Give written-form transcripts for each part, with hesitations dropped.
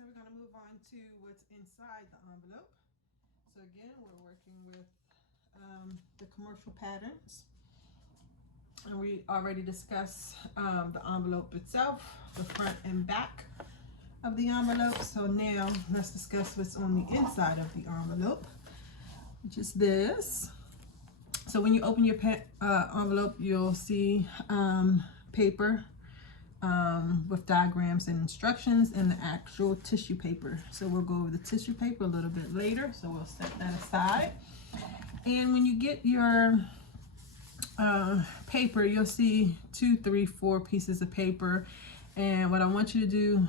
So we're going to move on to what's inside the envelope. So again, we're working with the commercial patterns. And we already discussed the envelope itself, the front and back of the envelope. So now let's discuss what's on the inside of the envelope, which is this. So when you open your envelope, you'll see paper with diagrams and instructions and the actual tissue paper. So we'll go over the tissue paper a little bit later, so we'll set that aside. And when you get your paper, you'll see 2, 3, 4 pieces of paper, and what I want you to do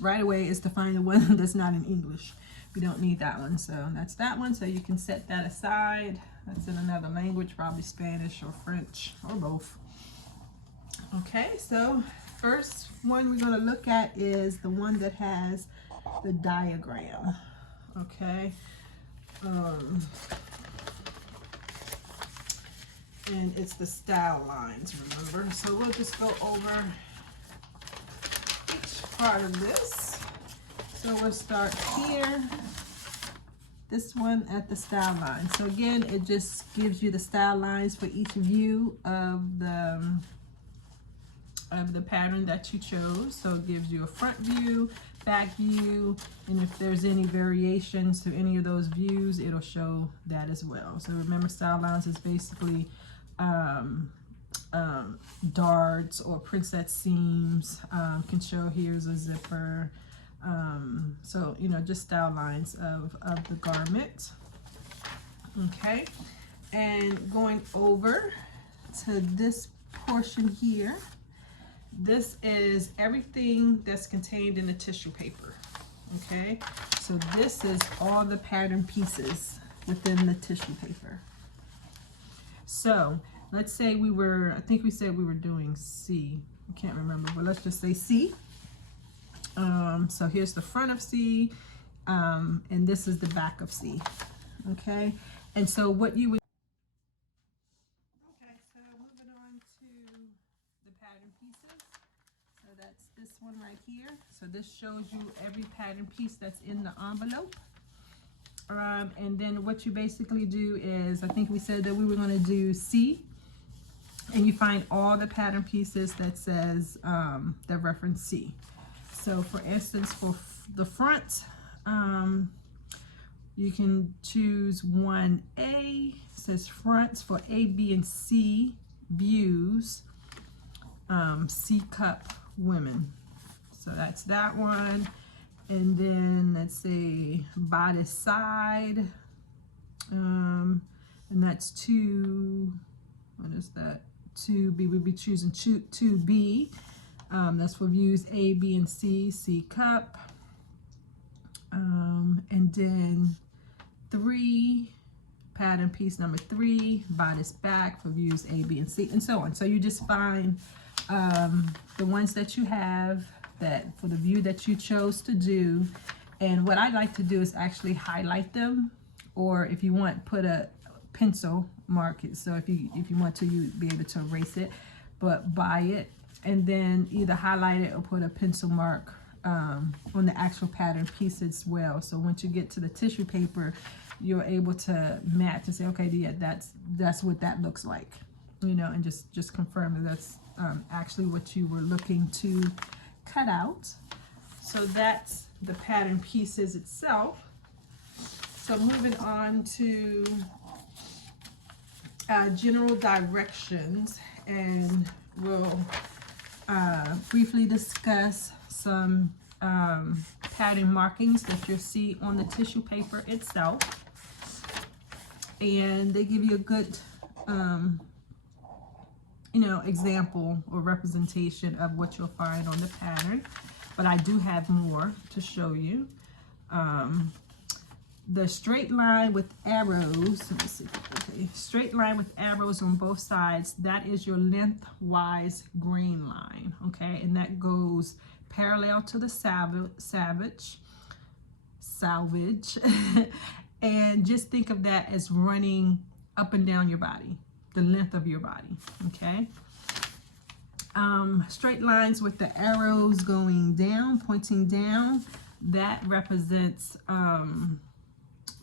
right away is to find the one that's not in English. You don't need that one, so that's that one, so you can set that aside. That's in another language, probably Spanish or French or both. Okay, so first one we're going to look at is the one that has the diagram. Okay, and it's the style lines, remember? So we'll just go over each part of this. So we'll start here, this one at the style line. So again, it just gives you the style lines for each view of the pattern that you chose. So it gives you a front view, back view, and if there's any variations to any of those views, it'll show that as well. So remember, style lines is basically darts or princess seams. Can show here's a zipper. So you know, just style lines of the garment. Okay, and going over to this portion here, this is everything that's contained in the tissue paper. Okay, so this is all the pattern pieces within the tissue paper. So let's say I think we said we were doing C. I can't remember, but let's just say C. So here's the front of C, and this is the back of C. Okay, and so what you would. Okay, so moving on to the pattern pieces. So that's this one right here. So this shows you every pattern piece that's in the envelope. And then what you basically do is, I think we said that we were going to do C, and you find all the pattern pieces that says that reference C. So for instance, for the front, you can choose 1A, says fronts for A, B, and C views, C cup women. So that's that one. And then let's say bodice side, and that's 2, what is that? 2B, we'd be choosing 2B. That's for views A, B, and C, C cup. And then 3, pattern piece number 3, bodice back for views A, B, and C, and so on. So you just find the ones that you have that for the view that you chose to do. And what I like to do is actually highlight them, or if you want, put a pencil mark it. So if you want to, you'd be able to erase it, but by it, and then either highlight it or put a pencil mark on the actual pattern piece as well. So once you get to the tissue paper, you're able to match and say, okay, yeah, that's what that looks like, you know, and just confirm that that's actually what you were looking to cut out. So that's the pattern pieces itself. So moving on to general directions, and we'll briefly discuss some pattern markings that you'll see on the tissue paper itself, and they give you a good you know, example or representation of what you'll find on the pattern, but I do have more to show you. The straight line with arrows, let me see, okay, straight line with arrows on both sides, that is your lengthwise grain line, okay, and that goes parallel to the salvage, and just think of that as running up and down your body, the length of your body, okay. Straight lines with the arrows going down, pointing down, that represents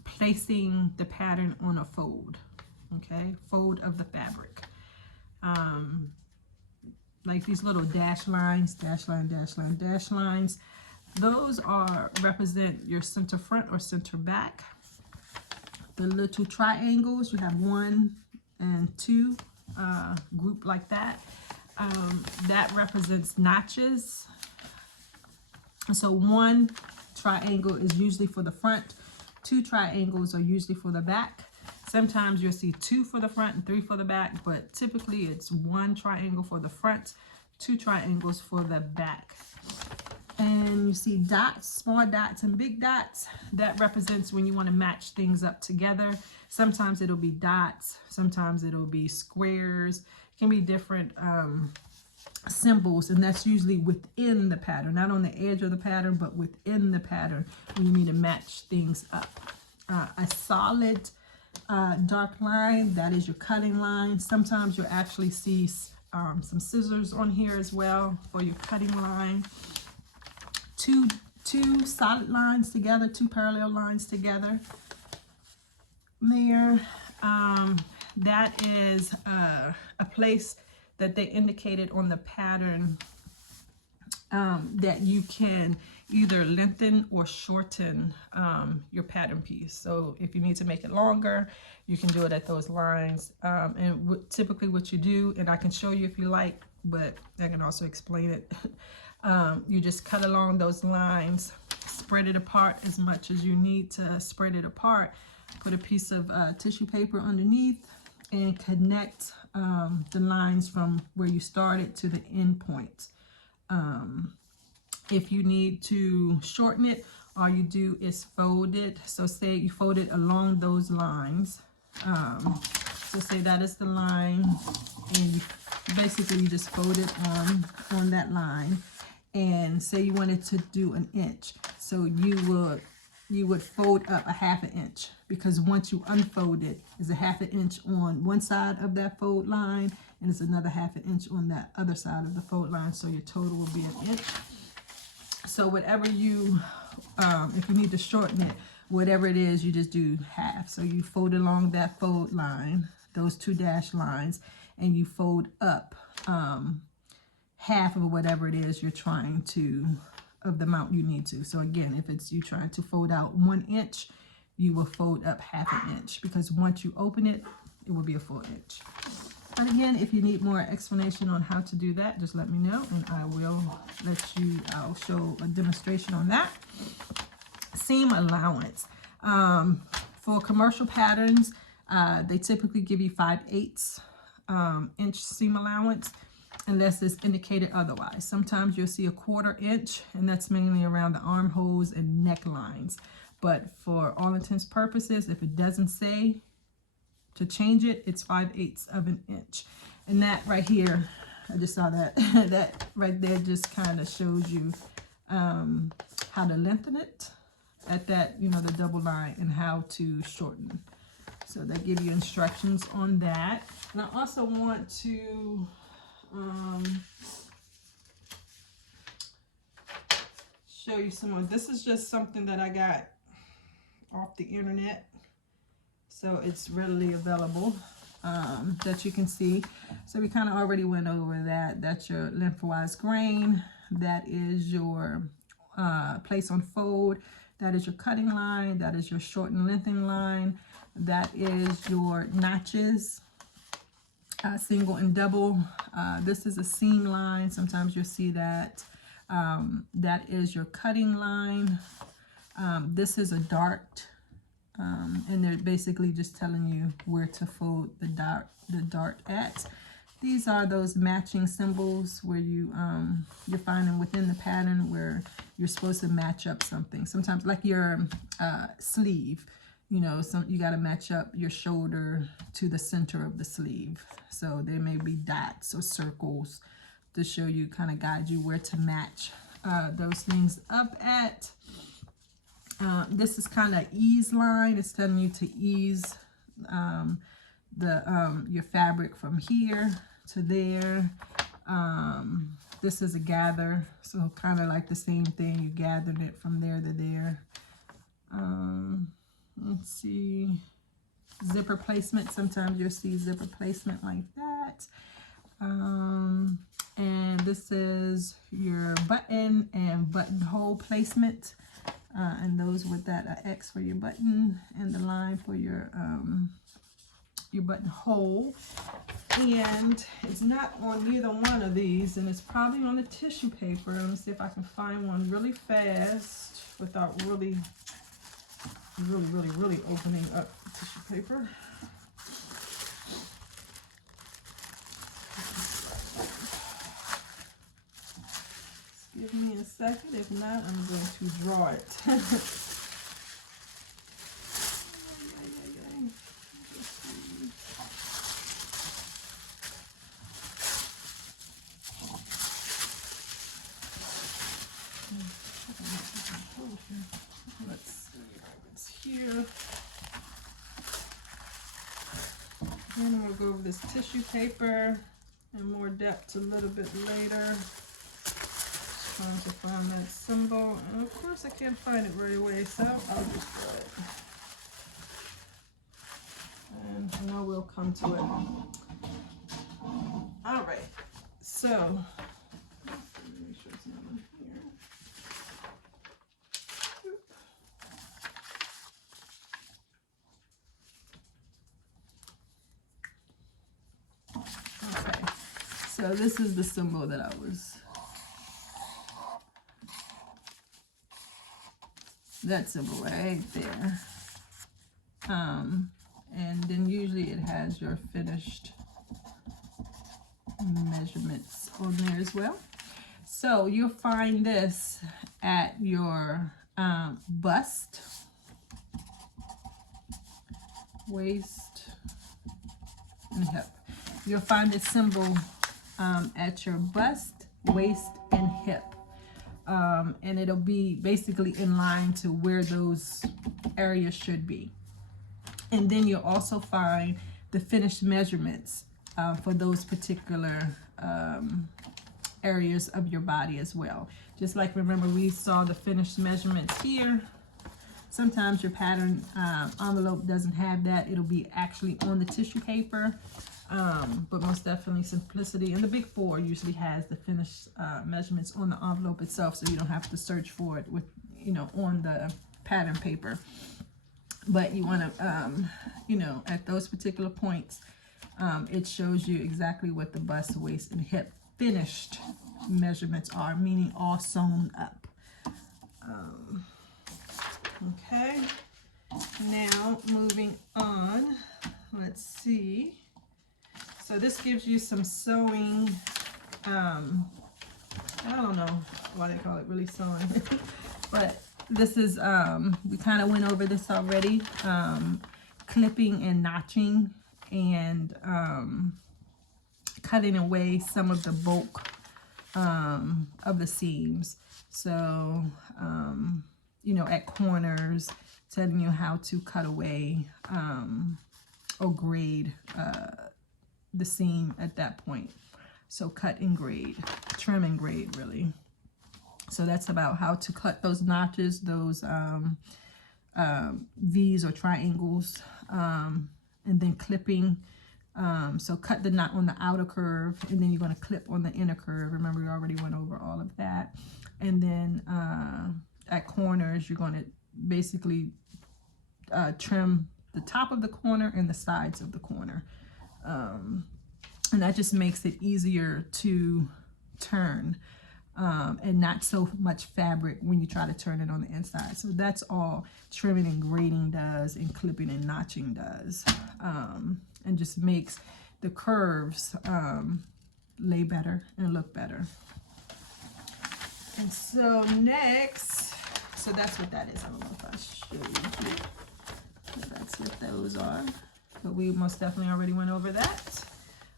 placing the pattern on a fold, okay, fold of the fabric. Like these little dash lines, dash line, dash line, dash lines, those represent your center front or center back. The little triangles, you have 1 and 2 group like that. That represents notches. So 1 triangle is usually for the front, 2 triangles are usually for the back. Sometimes you'll see 2 for the front and 3 for the back, but typically it's 1 triangle for the front, 2 triangles for the back. And you see dots, small dots and big dots. That represents when you want to match things up together. Sometimes it'll be dots, sometimes it'll be squares. It can be different symbols, and that's usually within the pattern, not on the edge of the pattern, but within the pattern when you need to match things up. A solid dark line, that is your cutting line. Sometimes you'll actually see some scissors on here as well for your cutting line. Two solid lines together, 2 parallel lines together there. That is a place that they indicated on the pattern that you can either lengthen or shorten your pattern piece. So if you need to make it longer, you can do it at those lines. And typically what you do, and I can show you if you like, but I can also explain it. You just cut along those lines, spread it apart as much as you need to spread it apart. Put a piece of tissue paper underneath and connect the lines from where you started to the end point. If you need to shorten it, all you do is fold it. So say you fold it along those lines. So say that is the line, and you basically just fold it on that line. And say you wanted to do 1 inch, so you would fold up a 1/2 inch, because once you unfold it, is a 1/2 inch on one side of that fold line, and it's another 1/2 inch on that other side of the fold line, so your total will be 1 inch. So whatever you, if you need to shorten it, whatever it is, you just do half. So you fold along that fold line, those 2 dash lines, and you fold up half of whatever it is you're trying to, of the amount you need to. So again, if it's you trying to fold out 1 inch, you will fold up 1/2 inch, because once you open it, it will be a full inch. And again, if you need more explanation on how to do that, just let me know, and I'll show a demonstration on that. Seam allowance. For commercial patterns, they typically give you 5/8 inch seam allowance, unless it's indicated otherwise. Sometimes you'll see a 1/4 inch, and that's mainly around the armholes and necklines. But for all intents and purposes, if it doesn't say to change it, it's 5/8 of an inch. And that right here, I just saw that, that right there just kind of shows you how to lengthen it at that, the double line, and how to shorten. So they give you instructions on that. And I also want to show you some more. This is just something that I got off the internet, so it's readily available, that you can see. So we kind of already went over that. That's your lengthwise grain. That is your place on fold. That is your cutting line. That is your shorten lengthening line. That is your notches, single and double. This is a seam line. Sometimes you'll see that. That is your cutting line. This is a dart, and they're basically just telling you where to fold the dart at. These are those matching symbols where you're finding within the pattern where you're supposed to match up something. Sometimes, like your sleeve, you got to match up your shoulder to the center of the sleeve. So there may be dots or circles to show you, kind of guide you where to match those things up at. This is kind of ease line. It's telling you to ease your fabric from here to there. This is a gather, so kind of like the same thing. You gathered it from there to there. Let's see, zipper placement. Sometimes you'll see zipper placement like that. And this is your button and buttonhole placement. And those with that X for your button and the line for your buttonhole. And it's not on neither one of these, and it's probably on the tissue paper. Let me see if I can find one really fast without really opening up the tissue paper. Give me a second. If not, I'm going to draw it. Let's see if it's here. Then we'll go over this tissue paper in more depth a little bit later. Trying to find that symbol, and of course I can't find it right away, so I'll just draw it. And I know we'll come to it. All right, so make sure it's not in here. Okay, so this is the symbol that I was. That symbol right there. And then usually it has your finished measurements on there as well. So you'll find this at your bust, waist, and hip. You'll find this symbol at your bust, waist, and hip. And it'll be basically in line to where those areas should be. And then you'll also find the finished measurements for those particular areas of your body as well. Just like, remember, we saw the finished measurements here. Sometimes your pattern envelope doesn't have that. It'll be actually on the tissue paper. But most definitely Simplicity and the Big Four usually has the finished measurements on the envelope itself, so you don't have to search for it with, on the pattern paper. But you want to, at those particular points, it shows you exactly what the bust, waist, and hip finished measurements are, meaning all sewn up. Okay, now moving on, let's see. So this gives you some sewing, I don't know why they call it really sewing, but this is, we kind of went over this already, clipping and notching and cutting away some of the bulk of the seams. So, at corners, telling you how to cut away or grade the seam at that point. So cut and grade, trim and grade, really. So that's about how to cut those notches, those V's or triangles, and then clipping. So cut the knot on the outer curve, and then you're going to clip on the inner curve. Remember, we already went over all of that. And then at corners, you're going to basically trim the top of the corner and the sides of the corner. And that just makes it easier to turn and not so much fabric when you try to turn it on the inside. So that's all trimming and grading does, and clipping and notching does, and just makes the curves lay better and look better. And so next, so that's what that is. I don't know if I show you here. So that's what those are. But we most definitely already went over that.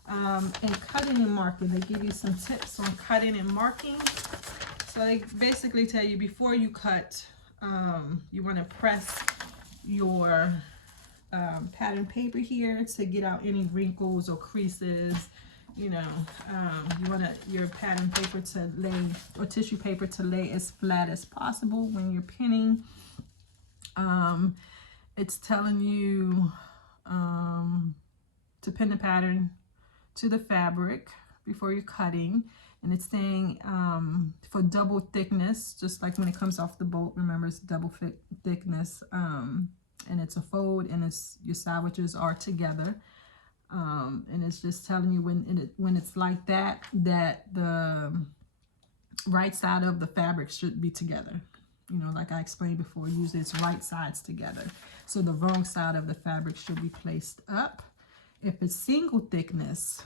And cutting and marking, they give you some tips on cutting and marking. So they basically tell you before you cut, you want to press your pattern paper here to get out any wrinkles or creases you know, you want your pattern paper to lay, or tissue paper to lay as flat as possible when you're pinning. It's telling you to pin the pattern to the fabric before you're cutting, and it's saying for double thickness, just like when it comes off the bolt, remember it's double thickness, and it's a fold, and it's your sandwiches are together, and it's just telling you when it's like that, that the right side of the fabric should be together. You know, like I explained before, usually it's right sides together, so the wrong side of the fabric should be placed up. If it's single thickness,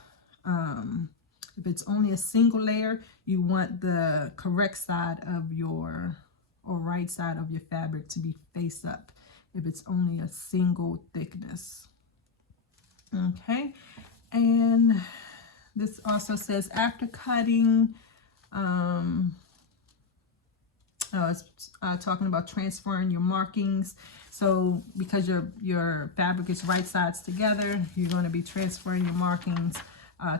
if it's only a single layer, you want the correct side of your, or right side of your fabric to be face up if it's only a single thickness. Okay, and this also says after cutting, it's talking about transferring your markings. So because your fabric is right sides together, you're going to be transferring your markings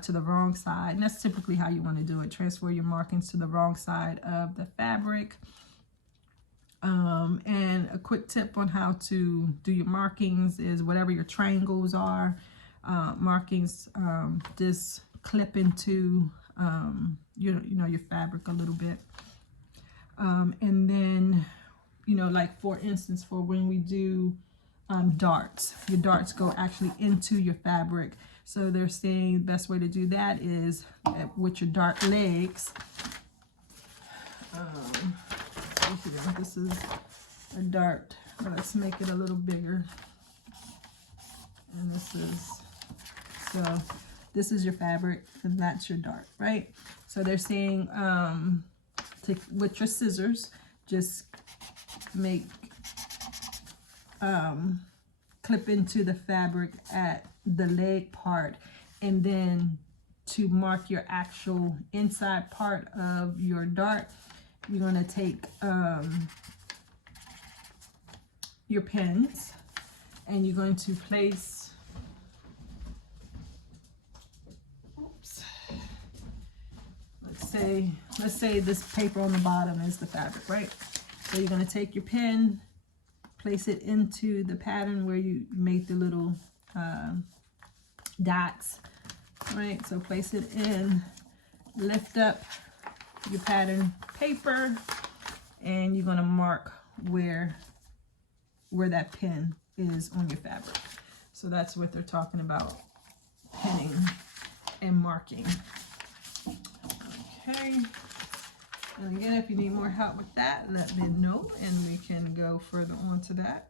to the wrong side, and that's typically how you want to do it. Transfer your markings to the wrong side of the fabric. And a quick tip on how to do your markings is whatever your triangles are, markings, just clip into you know your fabric a little bit, and then, you know, like for instance, for when we do darts, your darts go actually into your fabric. So they're saying the best way to do that is with your dart legs. This is a dart, but let's make it a little bigger. And this is your fabric, and that's your dart, right? So they're saying with your scissors, just make clip into the fabric at the leg part, and then to mark your actual inside part of your dart, you're going to take your pins, and you're going to place, let's say this paper on the bottom is the fabric, right? So you're going to take your pin, place it into the pattern where you made the little dots, right? So place it in, lift up your pattern paper, and you're going to mark where that pin is on your fabric. So that's what they're talking about, pinning and marking. Okay, and again, if you need more help with that, let me know and we can go further on to that.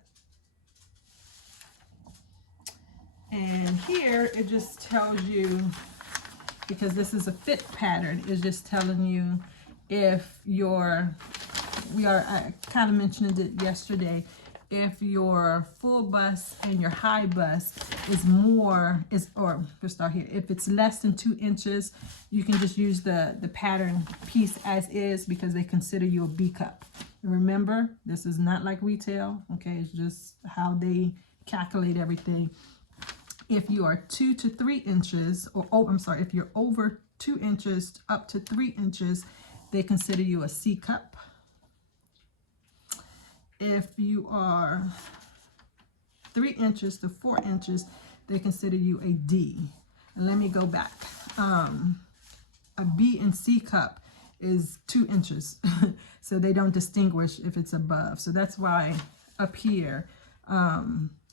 And here it just tells you, because this is a fit pattern, it's just telling you if I kind of mentioned it yesterday, if your full bust and your high bust or let's start here, if it's less than 2 inches, you can just use the pattern piece as is, because they consider you a B cup. And remember, this is not like retail, okay? It's just how they calculate everything. If you are 2 to 3 inches, if you're over 2 inches up to 3 inches, they consider you a C cup. If you are 3 inches to 4 inches, they consider you a D. And let me go back. A B and C cup is 2 inches. So they don't distinguish if it's above. So that's why up here,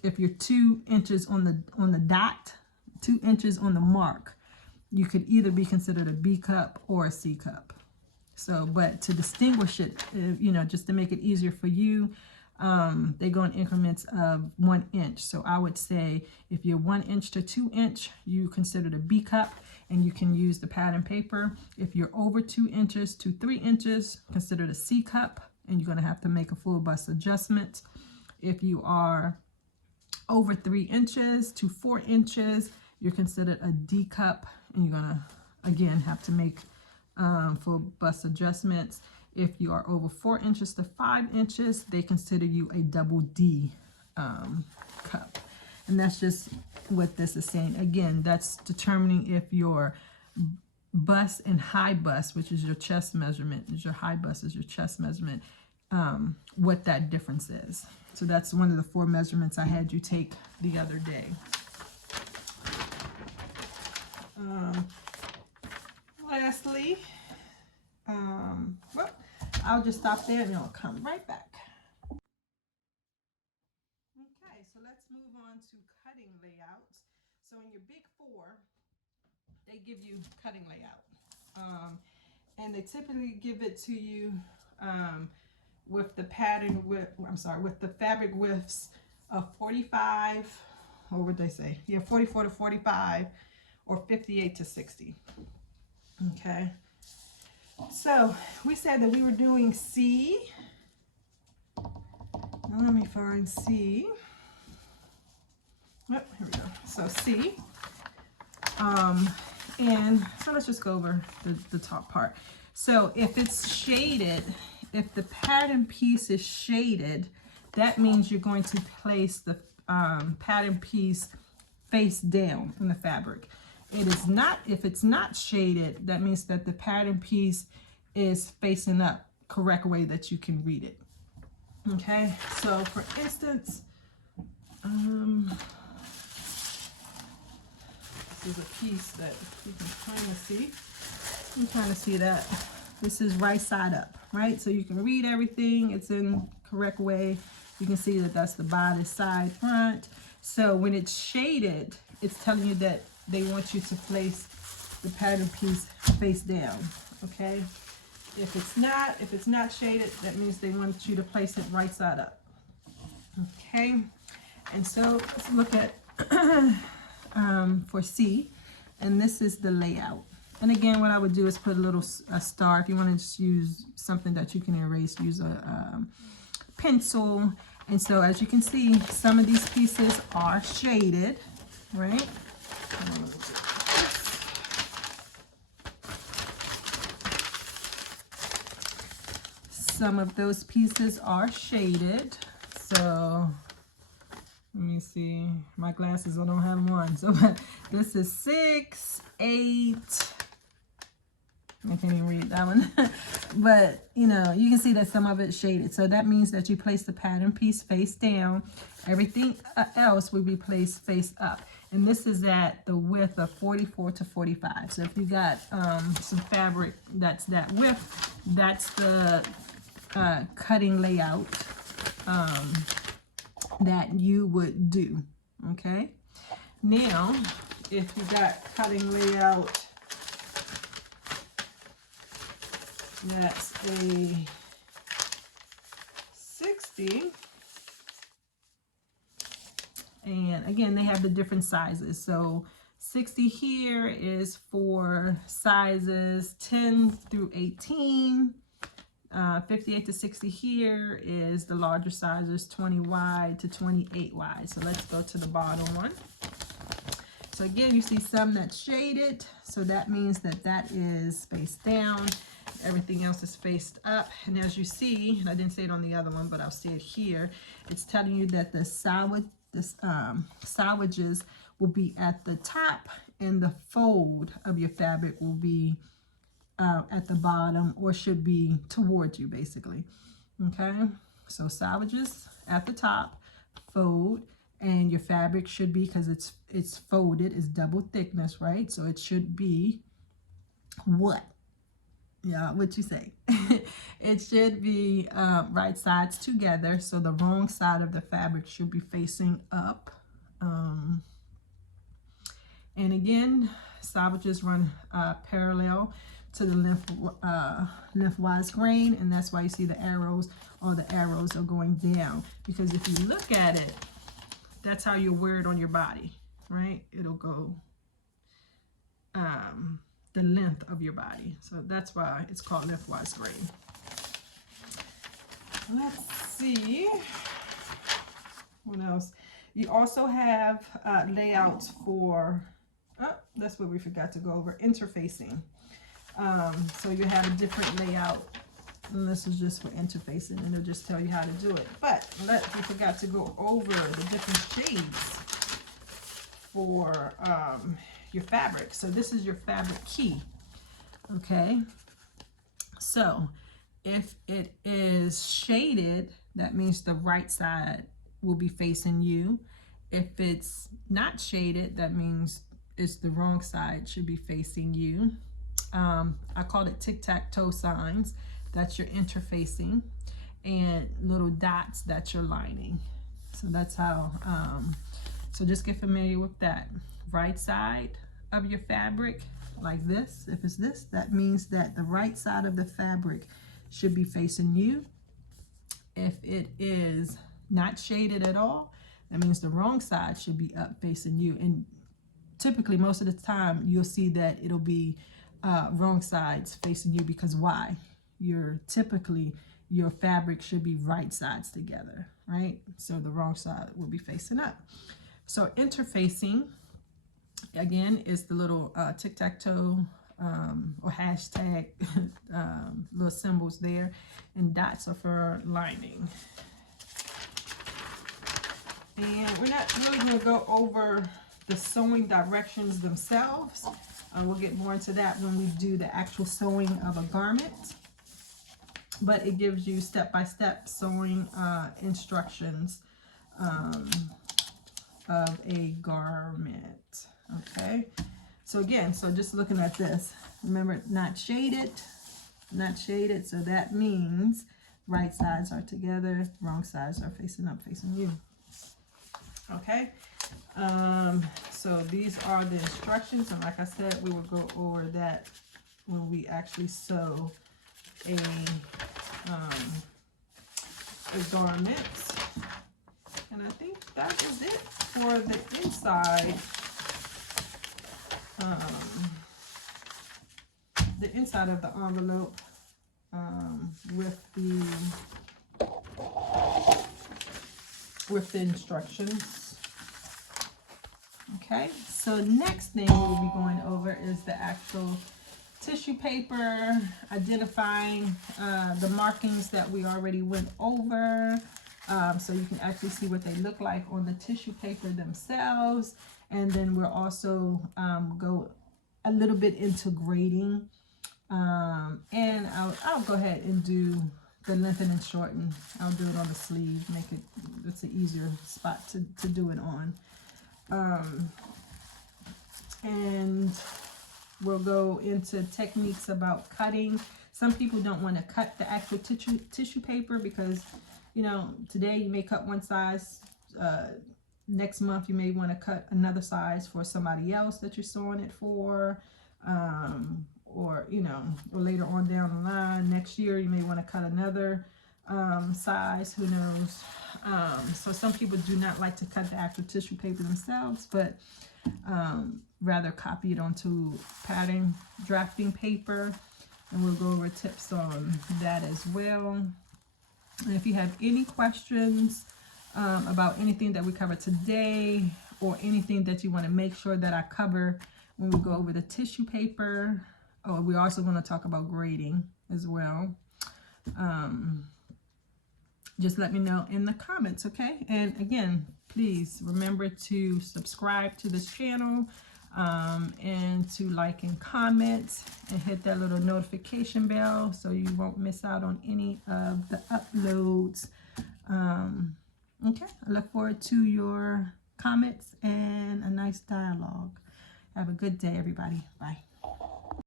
if you're 2 inches on the dot, 2 inches on the mark, you could either be considered a B cup or a C cup. So, but to distinguish it, you know, just to make it easier for you, they go in increments of 1 inch. So I would say if you're 1 inch to 2 inch, you consider a B cup, and you can use the pattern paper. If you're over 2 inches to 3 inches, consider a C cup, and you're going to have to make a full bust adjustment. If you are over 3 inches to 4 inches, you're considered a D cup, and you're going to, again, have to make full bust adjustments. If you are over 4 inches to 5 inches, they consider you a double D cup. And that's just what this is saying. Again, that's determining if your bust and high bust, which is your chest measurement, is your high bust is your chest measurement, what that difference is. So that's one of the 4 measurements I had you take the other day. Lastly, well, I'll just stop there and I'll come right back. Okay, so let's move on to cutting layouts. So in your big 4, they give you cutting layout. And they typically give it to you with the pattern width, with the fabric widths of 45, or what they say? Yeah, 44 to 45 or 58 to 60. Okay. So we said that we were doing C. Now let me find C. Oh, here we go. So C. And so let's just go over the top part. So if it's shaded, if the pattern piece is shaded, that means you're going to place the pattern piece face down in the fabric. It is not, if it's not shaded, that means that the pattern piece is facing up, correct way that you can read it. Okay, so for instance, this is a piece that you can kind of see. You kind of see that this is right side up, right? So you can read everything. It's in correct way. You can see that that's the bodice, side, front. So when it's shaded, it's telling you that they want you to place the pattern piece face down, okay? If it's not shaded, that means they want you to place it right side up, okay? And so let's look at for C, and this is the layout. And again, what I would do is put a star. If you want to just use something that you can erase, use a pencil. And so as you can see, some of these pieces are shaded, right? Some of those pieces are shaded. So let me see, my glasses, I don't have one. So this is 6, 8, I can't even read that one. But you know, you can see that some of it's shaded. So that means that you place the pattern piece face down. Everything else will be placed face up. And this is at the width of 44 to 45. So if you got some fabric that's that width, that's the cutting layout that you would do. Okay. Now, if you got cutting layout that's a 60, and again, they have the different sizes. So 60 here is for sizes 10 through 18. 58 to 60 here is the larger sizes, 20 wide to 28 wide. So let's go to the bottom one. So again, you see some that's shaded. So that means that that is faced down. Everything else is faced up. And as you see, and I didn't say it on the other one, but I'll say it here, it's telling you that the salvages will be at the top and the fold of your fabric will be at the bottom, or should be towards you, basically. Okay, so salvages at the top, fold, and your fabric should be, because it's folded, it's double thickness, right? So it should be what? Yeah, what you say? It should be right sides together, so the wrong side of the fabric should be facing up. And again, salvages run parallel to the lengthwise grain, and that's why you see the arrows, all the arrows are going down, because if you look at it, that's how you wear it on your body, right? It'll go the length of your body. So that's why it's called lengthwise grain. Let's see what else. You also have layouts for, oh, that's what we forgot to go over, interfacing. So you have a different layout, and this is just for interfacing, and they'll just tell you how to do it. But we forgot to go over the different shades for your fabric. So this is your fabric key. Okay, so if it is shaded, that means the right side will be facing you. If it's not shaded, that means it's the wrong side should be facing you. I call it tic-tac-toe signs. That's your interfacing, and little dots that you're lining. So that's how, so just get familiar with that. Right side of your fabric, like this. If it's this, that means that the right side of the fabric should be facing you. If it is not shaded at all, that means the wrong side should be up facing you. And typically, most of the time, you'll see that it'll be wrong sides facing you, because why? Your fabric should be right sides together, right? So the wrong side will be facing up. So interfacing, again, is the little tic-tac-toe or hashtag little symbols there, and dots are for lining. And we're not really going to go over the sewing directions themselves. We'll get more into that when we do the actual sewing of a garment. But it gives you step-by-step sewing instructions of a garment. Okay, so again, so just looking at this, remember, not shaded, so that means right sides are together, wrong sides are facing up, facing you. Okay, so these are the instructions, and like I said, we will go over that when we actually sew a garment. And I think that is it for the inside. The inside of the envelope with the instructions. Okay, so next thing we'll be going over is the actual tissue paper, identifying the markings that we already went over, so you can actually see what they look like on the tissue paper themselves. And then we'll also go a little bit into grading, and I'll go ahead and do the lengthen and shorten. I'll do it on the sleeve, make it, it's an easier spot to do it on. And we'll go into techniques about cutting. Some people don't want to cut the actual tissue paper because, you know, today you may cut one size, next month you may want to cut another size for somebody else that you're sewing it for, or, you know, or later on down the line, next year you may want to cut another size, who knows. So some people do not like to cut the actual tissue paper themselves, but rather copy it onto pattern drafting paper, and we'll go over tips on that as well. And if you have any questions about anything that we covered today, or anything that you want to make sure that I cover when we go over the tissue paper, oh, we're also going to talk about grading as well. Just let me know in the comments, okay? And again, please remember to subscribe to this channel, and to like and comment, and hit that little notification bell so you won't miss out on any of the uploads. Okay, I look forward to your comments and a nice dialogue. Have a good day, everybody. Bye.